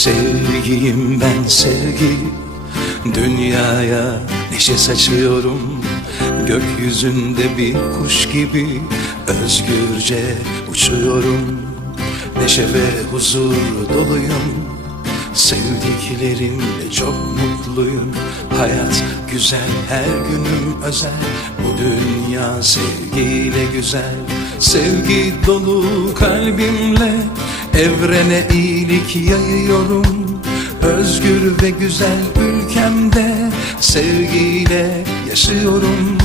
Sevgiyim ben sevgi. Dünyaya neşe saçıyorum. Gökyüzünde bir kuş gibi Özgürce uçuyorum. Neşe ve huzur doluyum. Sevdiklerimle çok mutluyum. Hayat güzel her günüm özel. Bu dünya sevgiyle güzel. Sevgi dolu kalbimle Evrene iyilik yayıyorum. Özgür ve güzel ülkemde Sevgiyle yaşıyorum.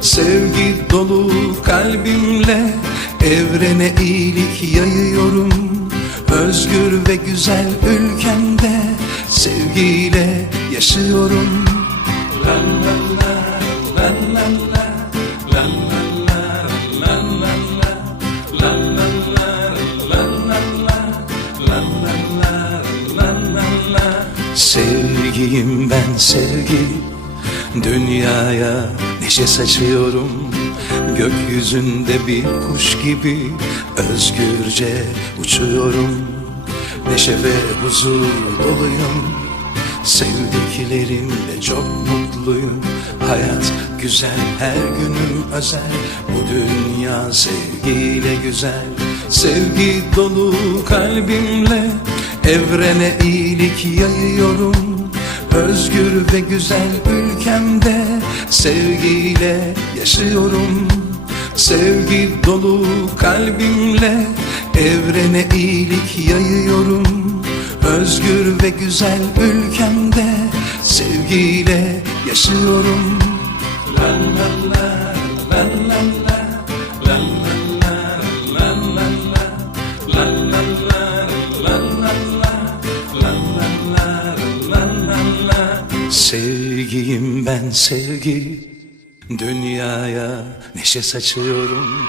Sevgi dolu kalbimle Evrene iyilik yayıyorum. Özgür ve güzel ülkemde Sevgiyle yaşıyorum Sevgiyim ben sevgi. Dünyaya neşe saçıyorum. Gökyüzünde bir kuş gibi Özgürce uçuyorum. Neşe ve huzur doluyum. Sevdiklerimle çok mutluyum. Hayat güzel her günüm özel. Bu dünya sevgiyle güzel. Sevgi dolu kalbimle Evrene iyilik yayıyorum. Özgür ve güzel ülkemde Sevgiyle yaşıyorum. Sevgi dolu kalbimle Evrene iyilik yayıyorum. Özgür ve güzel ülkemde Sevgiyle yaşıyorum. La la la Sevgiyim ben sevgi. Dünyaya neşe saçıyorum